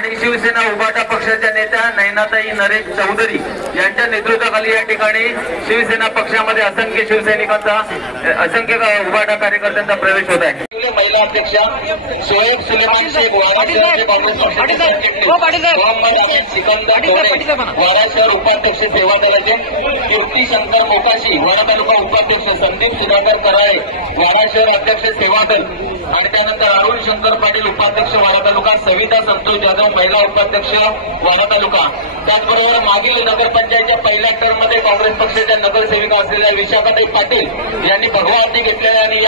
आणि शिवसेना उभाटा पक्षाच्या नेत्या नैनाताई नरेश चौधरी यांच्या नेतृत्वाखाली या ठिकाणी शिवसेना पक्षामध्ये असंख्य शिवसैनिकांचा असंख्य उभाटा कार्यकर्त्यांचा प्रवेश होत आहे। महिला अध्यक्ष सोएब सुलेमान शेख वारा शहर कांग्रेस पक्षाचे वारा शहर उपाध्यक्ष सेवा दलाचे कीर्ती शंकर मोकाशी वारा तालुका उपाध्यक्ष संदीप सुधाकर कराळे वारा शहर अध्यक्ष सेवा दल आणि त्यानंतर अरुण शंकर पाटील उपाध्यक्ष वारा तालुका सविता संतोष जाधव महिला उपाध्यक्ष वारा तालुका। त्याचबरोबर मागील नगरपंचायतच्या पहिल्या टर्ममध्ये काँग्रेस पक्षाच्या नगरसेविका असलेल्या विशाखाताई पाटील यांनी भगवा हाती घेतलेल्या आणि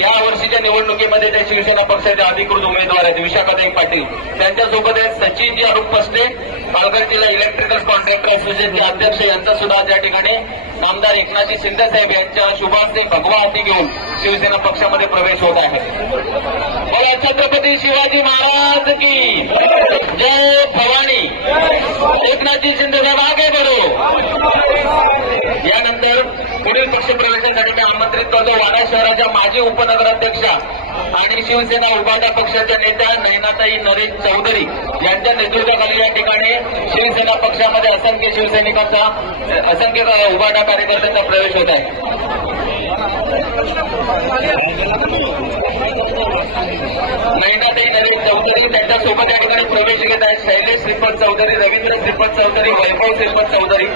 या वर्षीच्या निवडणुकीमध्ये त्या शिवसेना पक्षाच्या अधिकृत उमेदवार आहेत विशाखाताई पाटील। त्यांच्यासोबत सचिनजी अरुण पस्ते पालघर जिल्हा इलेक्ट्रिकल कॉन्ट्रॅक्टर असोसिएशनचे अध्यक्ष यांचा सुद्धा त्या ठिकाणी आमदार एकनाथजी शिंदेसाहेब यांच्या शुभास्ते भगवा हाती घेऊन शिवसेना पक्षामध्ये प्रवेश होत आहे। बोला छत्रपती शिवाजी महाराज की जय भवानी। एकनाथजी शिंदेसाहेब आगे बढ़ो। यानंतर पुढील पक्ष प्रवेशासाठी मी आमंत्रित करतो वाडा शहराच्या माजी उपनगराध्यक्षा आणि शिवसेना उभाटा पक्षाच्या नेत्या नैनाताई नरेश चौधरी यांच्या नेतृत्वाखाली या ठिकाणी शिवसेना पक्षामध्ये असंख्य शिवसैनिकांचा असंख्य उभाटा कार्यकर्त्यांचा प्रवेश होत आहे। नैनाताई नरेश चौधरी त्यांच्यासोबत या ठिकाणी प्रवेश घेत आहेत शैलेश श्रीपद चौधरी रवींद्र श्रीपद चौधरी वैभव श्रीपद चौधरी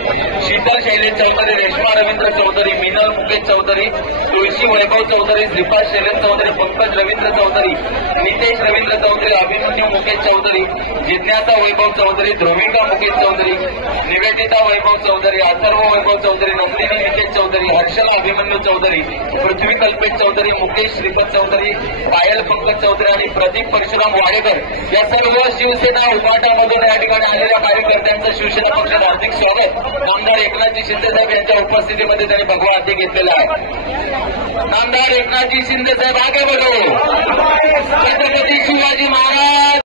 शीतल शैलेश चौधरी रेश्मा रवींद्र चौधरी मीनल मुकेश चौधरी तुळशी वैभव चौधरी श्रीपाद शैलेश चौधरी पंकज रवींद्र चौधरी नितेश रवींद्र चौधरी अभिमन्यू मुकेश चौधरी जिज्ञासा वैभव चौधरी ध्रुविका मुकेश चौधरी निवेदिता वैभव चौधरी अथर्व वैभव चौधरी नंदिनी निकेश चौधरी हर्षला अभिमन्यू चौधरी पृथ्वी कल्पेश चौधरी मुकेश श्रीपद चौधरी पायल पंकज चौधरी आणि प्रदीप परशुराम वाडेकर या सर्व शिवसेना उभाटामधून या ठिकाणी आलेल्या कार्यकर्त्यांचं शिवसेना पक्षात हार्दिक स्वागत आमदार एकनाथजी शिंदेसाहेब यांच्या उपस्थितीमध्ये त्यांनी भगवा हाती घेतलेला आहे। आमदार एकनाथजी शिंदेसाहेब आगे बढ़ो। छत्रपती शिवाजी महाराज।